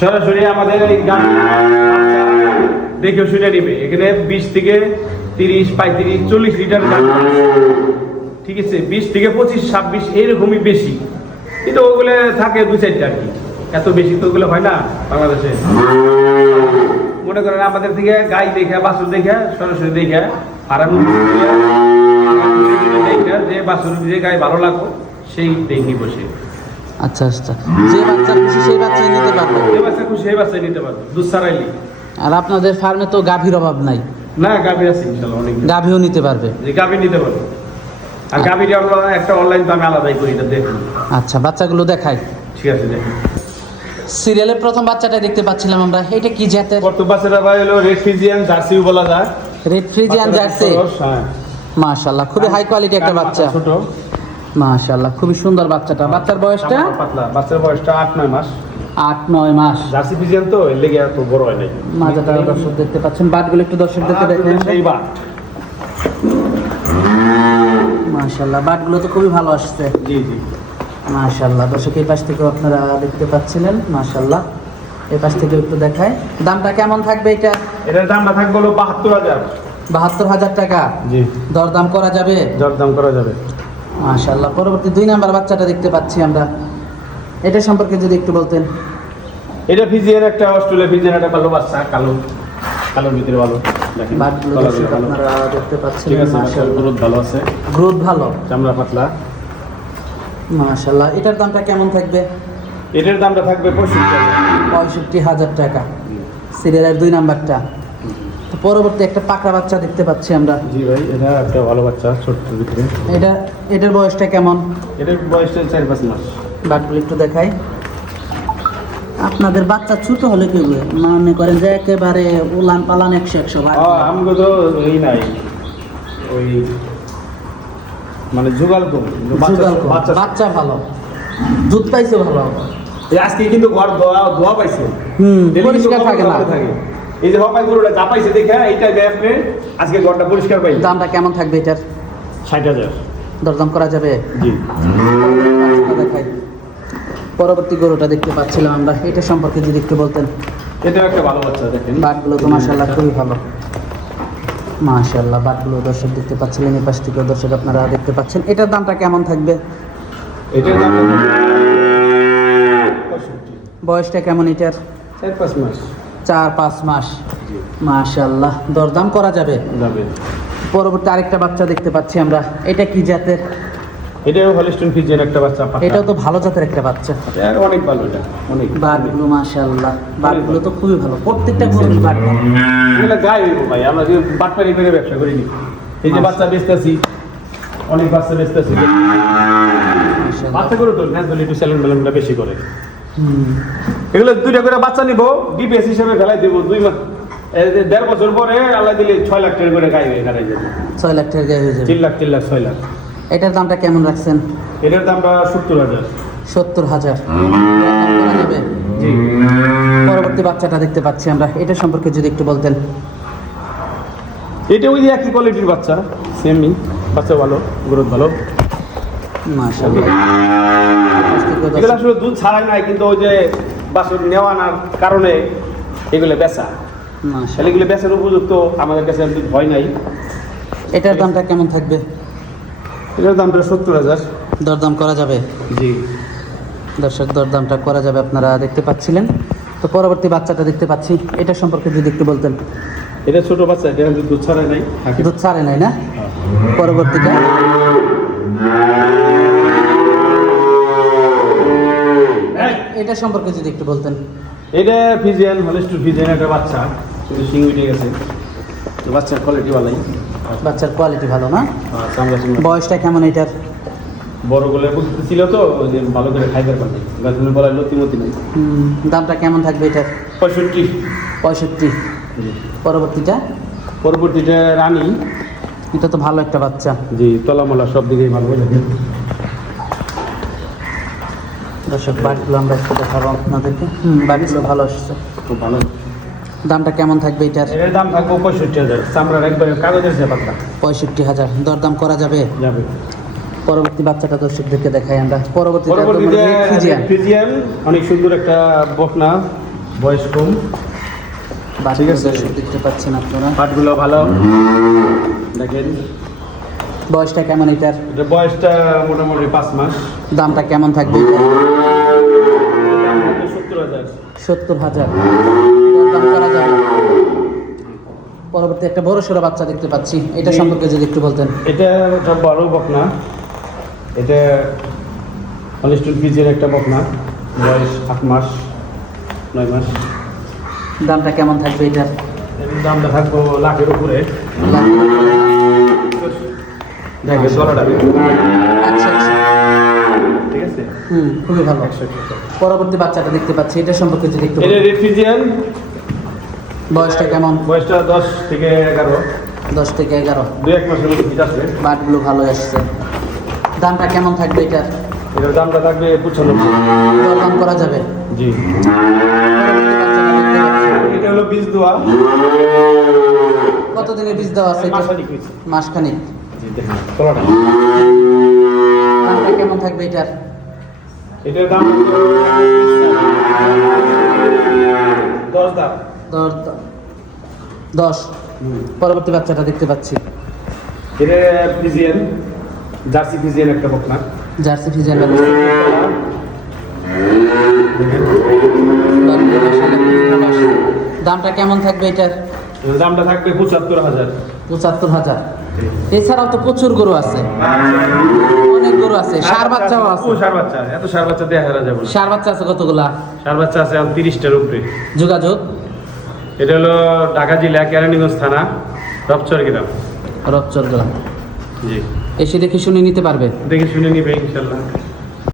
সরাসরি আমাদের এই গান দেখে শুনে নিবে। এখানে 20 থেকে 30, 35, 40 লিটার গান, ঠিক আছে। 20 থেকে 25, 26 এরকমই বেশি, কিন্তু ওগুলো থাকে 2-4টা আর কি, এত বেশি তো ওগুলো হয় না বাংলাদেশে। মনে করেন আমাদের থেকে গাই দেখে, বাছুর দেখে, সরাসরি দেখে ফার্ম দেখে যে বাছুর যে গাই ভালো লাগো সেই দেখি বসে। আচ্ছা আচ্ছা, যে বাচ্চা খুশি সেই বাচ্চাই নিতে পারবে, যে বাচ্চা খুশি সেই বাচ্চাই নিতে পারবে, দুধ ছাড়াইলি। আর আপনাদের ফার্মে তো গাভীর অভাব নাই? না, গাভী আছে ইনশাআল্লাহ, অনেক গাভীও নিতে পারবে। যে গাভী নিতে পারবে। আর গাভীটা আমরা একটা অনলাইন দামে আলাদাই করি, এটা দেখুন। আচ্ছা, বাচ্চাগুলো দেখাই। ঠিক আছে, দেখুন। সিরিয়ালের প্রথম বাচ্চাটা দেখতে পাচ্ছিলাম আমরা, এটা কি জাতের? প্রথম বাচ্চাটা ভাই হলো রেড ফ্রিজিয়ান জার্সিও বলা যায়। রেড ফ্রিজিয়ান জার্সি, হ্যাঁ মাশাআল্লাহ, খুবই হাই কোয়ালিটি একটা বাচ্চা। ছোট, মাশাআল্লাহ, খুবই সুন্দর বাচ্চাটা। বাচ্চার বয়সটা পাতলা, বাচ্চার বয়সটা 8-9 মাস। 8-9 মাস। জার্সি ফ্রিজিয়ান তো এর লেগে এত বড় হয় নাই। মাজাটা দর্শক দেখতে পাচ্ছেন, বাটগুলো একটু দর্শকদেরকে দেখেন। সেই বাট, মাশাআল্লাহ, বাটগুলো তো খুবই ভালো আসছে। জি জি, মাশাআল্লাহ, দর্শক এই পাশ থেকে আপনারা দেখতে পাচ্ছিলেন। মাশাআল্লাহ, এই পাশ থেকে একটু দেখায়। দামটা কেমন থাকবে এটা? এটার দামটা থাকবে হলো 72,000। 72,000 টাকা। জি, দরদাম করা যাবে? দরদাম করা যাবে। মাশাআল্লাহ, পরবর্তী 2 নাম্বার বাচ্চাটা দেখতে পাচ্ছি আমরা, এটা সম্পর্কে যদি একটু বলতেন। এটা ফিজিয়ান, একটা অস্ট্রেলিয়া ফিজিয়ান, একটা ভালো বাচ্চা, কালো, কালোর ভিতরে ভালো। দেখেন বাটগুলো দর্শক আপনারা দেখতে পাচ্ছেন। ঠিক আছে, মাশাআল্লাহ, গ্রোথ ভালো আছে, গ্রোথ ভালো, চামড়া পাতলা। মাশাআল্লাহ, এটার দামটা কেমন থাকবে? এটার দামটা থাকবে 65,000। 65,000 টাকা। সিরিয়ালের 2 নাম্বারটা। তো পরবর্তী একটা পাকড়া বাচ্চা দেখতে পাচ্ছি আমরা। জি ভাই, এটা একটা ভালো বাচ্চা, ছোট্টের ভিতরে। এটার বয়সটা কেমন? এটার বয়সটা 4-5 মাস। বাটগুলো একটু দেখাই। আপনাদের বাচ্চা ছোট হলে কি হবে, মনে করেন যে একেবারে উলান পালান 100 বাট। আমগো তো এই নাই, ওই মানে জুগাল কম, বাচ্চা ভালো, দুধ পাইছে ভালো। আজকে কিন্তু ঘর ধোয়া পাইছে, পরিষ্কার থাকে না। এই যে হপাই গরুটা যা পাইছে দেখে এইটা আপনি আজকে ঘরটা পরিষ্কার পাইছে। দামটা কেমন থাকবে এটার? 60,000। দরদাম করা যাবে? জি। দেখাই। পরবর্তী গরুটা দেখতে পাচ্ছিলাম আমরা, এটা সম্পর্কে যদি একটু বলতেন। এটা একটা ভালো বাচ্চা, দেখেন বাটগুলো তো মাশাআল্লাহ খুবই ভালো। মাশাআল্লাহ, বাটগুলো দর্শক দেখতে পাচ্ছিলেন, এই পাশ থেকে দর্শক আপনারা দেখতে পাচ্ছেন। এটার দামটা কেমন থাকবে? এটার দাম বয়সটা কেমন এটার? 4-5 মাস। 4-5 মাস। মাশাআল্লাহ, দরদাম করা যাবে? যাবে। পরবর্তী আরেকটা বাচ্চা দেখতে পাচ্ছি আমরা, এটা কি জাতের? এটাও হলিস্টিন ফ্রিজিয়ান একটা বাচ্চা। এটাও তো ভালো জাতের একটা বাচ্চা। এটা অনেক ভালো, এটা অনেক। বাটগুলো মাশাআল্লাহ, বাটগুলো তো খুবই ভালো, প্রত্যেকটা গরুর বাট ভালো। এগুলো গায়ে হইব ভাই, আমরা যে বাটপারি করে ব্যবসা করিনি। এই যে বাচ্চা বেচতেছি, অনেক বাচ্চা বেচতেছি। বাচ্চা করে তো ন্যাচুরালি একটু স্যালেন বেলেনটা বেশি করে। এগুলো 2টা করে বাচ্চা নিব, ডিপিএস হিসেবে ফেলাই দেবো। 1.5 বছর পরে আল্লাহ দিলে 6 লাখ টাকা করে গায়ে গাড়াই যাবে। 6 লাখ টাকা গায়ে হয়ে যাবে। 3 লাখ 6 লাখ। এটার দামটা কেমন রাখছেন? এটার দামটা 70,000। 70,000 করা যাবে? জি। পরবর্তী বাচ্চাটা দেখতে পাচ্ছি আমরা, এটা সম্পর্কে যদি একটু বলতেন। এটা ওই যে একই কোয়ালিটির বাচ্চা, সেমই বাচ্চা, ভালো, গ্রোথ ভালো। মাশাআল্লাহ, এগুলো আসলে দুধ ছাড়াই নাই, কিন্তু ওই যে বাছুর নেওয়া আনার কারণে এগুলো বেচা। মাশাআল্লাহ, এগুলো বেচার উপযুক্ত আমাদের কাছে দুধ হয় নাই। এটার দামটা কেমন থাকবে? এটার দামটা 70,000। দরদাম করা যাবে? জি। দর্শক, দরদামটা করা যাবে, আপনারা দেখতে পাচ্ছিলেন। তো পরবর্তী বাচ্চাটা দেখতে পাচ্ছি, এটা সম্পর্কে যদি একটু বলতেন। এটা ছোট বাচ্চা, এটা কিন্তু দুধ ছাড়াই নাই। দুধ ছাড়ে নাই না? পরবর্তীটা এটা সম্পর্কে যদি একটু বলতেন। এটা ফিজিয়ান, হলিস্টিন ফিজিয়ান একটা বাচ্চা, কিন্তু শিং উঠে গেছে। তো বাচ্চার কোয়ালিটি ভালোই। বাচ্চার কোয়ালিটি ভালো না? চামড়া চামড়া। বয়সটা কেমন এটার? বড় গোলের বুঝতে ছিল তো, ওই যে ভালো করে খাইতে পারবে, গাছের বলায় লতিমতি নাই। দামটা কেমন থাকবে এটার? 65। 65। পরবর্তীটা? পরবর্তীটা রানী। এটা তো ভালো একটা বাচ্চা। জি, তলামলা সব দিকেই ভালো হয়ে যাবে। দর্শক, বাটগুলো আমরা একটু দেখাবো আপনাদেরকে। বাটগুলো ভালো আসছে, খুব ভালো। দামটা কেমন থাকবে এটার? এর দাম থাকবে 65,000। চামড়ার একবারে কাগজের যে পাতা। 65,000 দরদাম করা যাবে? যাবে। পরবর্তী বাচ্চাটা দর্শকদেরকে দেখাই আমরা। পরবর্তীতে ফিজিয়ান, অনেক সুন্দর একটা বকনা, বয়স কম, ঠিক আছে। দর্শক দেখতে পাচ্ছেন আপনারা, পাটগুলো ভালো দেখেন। বয়সটা কেমন এটার? এটা বয়সটা মোটামুটি 5 মাস। দামটা কেমন থাকবে এটার? 70,000। 70,000 দাম করা যাবে। পরবর্তী একটা বড় সড়ো বাচ্চা দেখতে পাচ্ছি, এটা সম্পর্কে যদি একটু বলতেন। এটা একটা বড় বকনা, এটা হলিস্টিন ফ্রিজের একটা বকনা, বয়স 8 মাস 9 মাস। দামটা কেমন থাকবে এটার? এর দামটা থাকবো লাখের উপরে। দেখেন গলাটা, আচ্ছা আচ্ছা, ঠিক আছে। খুবই ভালো। পরবর্তী বাচ্চাটা দেখতে পাচ্ছি, এটা সম্পর্কে যদি একটু এটা বলতেন। রেফ্রিজিয়ান, বয়সটা কেমন? বয়সটা 10 থেকে 11, 10 থেকে 11। 2-1 মাসের মধ্যে ফিট আছে। বাটগুলো ভালো আসছে। দামটা কেমন থাকবে এটার? এটার দামটা থাকবে 95। দাম করা যাবে। জি, পরবর্তী বাচ্চাটা দেখতে পাচ্ছি, এটা হলো বীজ দোয়া। কতদিনের বীজ দেওয়া আছে এটা? মাসানি কইছে। মাসখানেক। জি, দেখেন তলাটা। দামটা কেমন থাকবে এটার? এটার দাম 10 দাম। 10। পরবর্তী বাচ্চাটা দেখতে পাচ্ছি, এটা ফ্রিজিয়ান, জার্সি ফ্রিজিয়ান একটা বকনা। Jersey Friesian. দামটা কেমন থাকবে এটার? এটার দামটা থাকবে 75,000। 75,000। এছাড়াও তো প্রচুর গরু আছে, অনেক গরু আছে, সার বাচ্চাও আছে। সার বাচ্চা, এত সার বাচ্চা দেখা যাবে না। সার বাচ্চা আছে কতগুলা? সার বাচ্চা আছে 30টার উপরে। যোগাযোগ? এটা হলো ঢাকা জেলা কেরানীগঞ্জ থানা, রপচর গ্রাম। রপচর গ্রাম। জি, এসে দেখে শুনে নিতে পারবে। দেখে শুনে নিবে ইনশাল্লাহ।